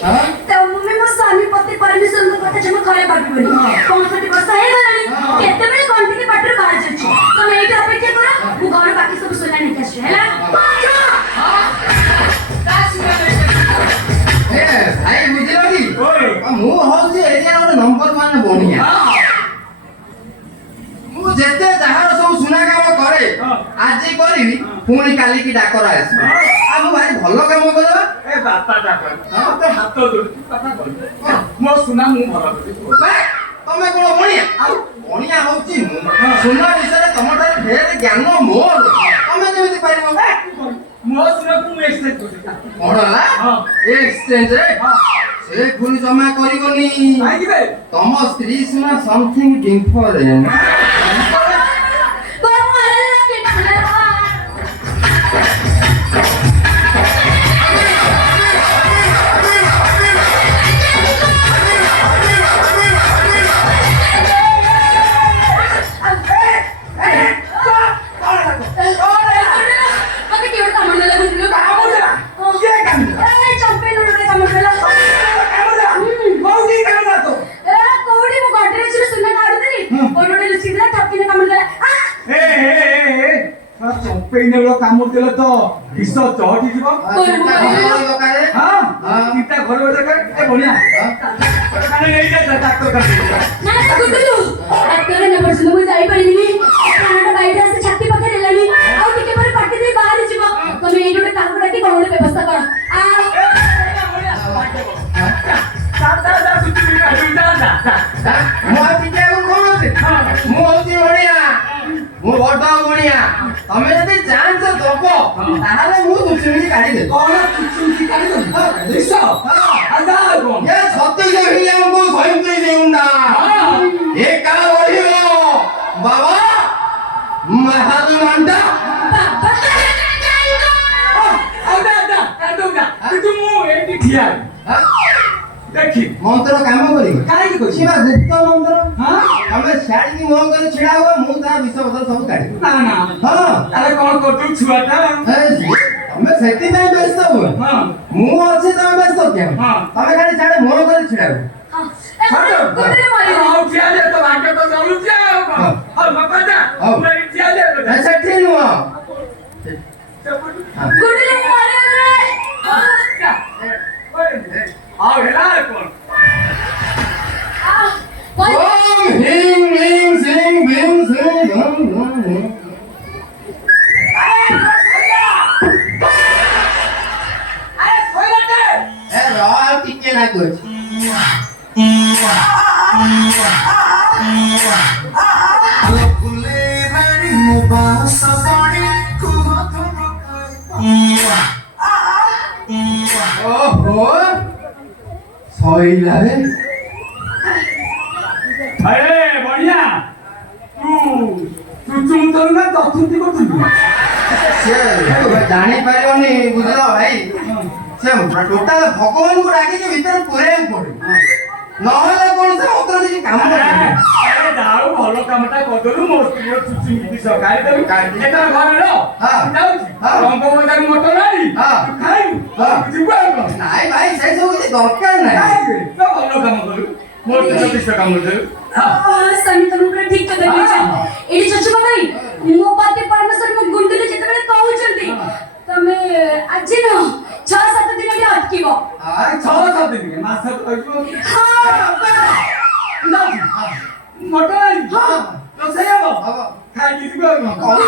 तो मम्मी मो स्वामी पति परमेश्वर को कथा जमा खरे भाबिबनी 65 वर्ष हे गलानी केते बेले कंटिन्यू पाटर बाहर जाछि तमे एठी अपेक्षा करो मु घर बाकी सब सुना नहीं कैसे हैला ए भाई बुझिलनी मु होछि एरिया रो नंबर 1 बनिया मु जेते जहार सब सुना काम करे आज करी पुणी काली की डाकर आसी आ मु भाई भलो काम करबा ए बाता डाकर मते हाथ जोड़ कथा कर मो सुना मु भलो तमे कोन बनिया आ बनिया होछि मु सुना विषय तमटा ढेर ज्ञान मोर तमे जेमिति पारिबो मो सुना को एक्सचेंज कर पढला एक्सचेंज रे से पुणी जमा करिवनी आई दिबे तम स्त्री सुना समथिंग डिफरेंट को मारला के ठाला पेनेलो कामर देले तो विष चढ़ी जीव हां किता घर बजे कर ए बनिया काने नहीं जा डॉक्टर कर ना गुडलू डॉक्टर ने परसुन मु जाई परिनी कानडा बाइटा से छाती पके लेलानी आ टिके पर पाटी दे बाहर जीव तमे एई जोटे काम करके कोन व्यवस्था कर आ जा सुती जा मो पिटे कोन होते मो होती बनिया मो बडा बनिया तमे जदि चांस दबो ताहाले मु दुचुनी काढी दे कोन चुचुची काढी दे विष आजा कोन ये छत्ती से ही हमको सहिंते देउंडा ये का बोलियो बाबा महल मंडा आजा तू मु एटी ठिया देखी मंत्र काम करी काहे की कोछि शिवा गुप्त मंत्र हां हमें शाड़ी की मोह कर छिड़ा हुआ मु ता विष बदल सब काढी ना ना हां अरे कोन कर तू छुआटा हमें सेती नहीं व्यस्त हुए हां मु अच्छे तमे व्यस्त क्या हां तमे खाली छाड़े मोह कर छिड़ा हुए गुडलू मारी आओ ठिया दे तो भाग्य तो चलू जा हां बाबा जा मैं ठिया दे ऐसा ठीक हुआ गुडलू मारे आओ हेला कोन आ कोई ओम ह्रीं ह्रीं श्रीं भीं श्रीं धम धम अरे खोला दे ए रॉयल टिके ना कुछ फुले रानी मुबास पानी कुहत ओहो सईला रे अरे बढ़िया तू तुम तो ना दथुती को तू से जानी पारियोनी बुझलो भाई से टोटल भगवान को डाके के भीतर पुरे पड़े नहले कोन से मंत्र जी काम करे अरे जाऊ भलो कामटा करदलु मोर स्त्री चुचुनी दिस गाड़ी देबी एकर घर रो हां जाऊ रंग बजार मोटर नाही हां खाई जीवा नाई भाई से सब କିଛି ଦରକାର ନାହିଁ तो भलो काम करू मोर स्त्री दिस काम करू सनी तुम पूरा ठीक कर देबी एडी चचु भाई मो पति परमेश्वर मो गुंडले जेते बेले कहउचंती तमे आज न 6-7 दिन एडी अटकीबो अरे 6-7 दिन मास तो कहबो हां ना मोटर नाही हां तो सही हो अब खाई जीवा कौन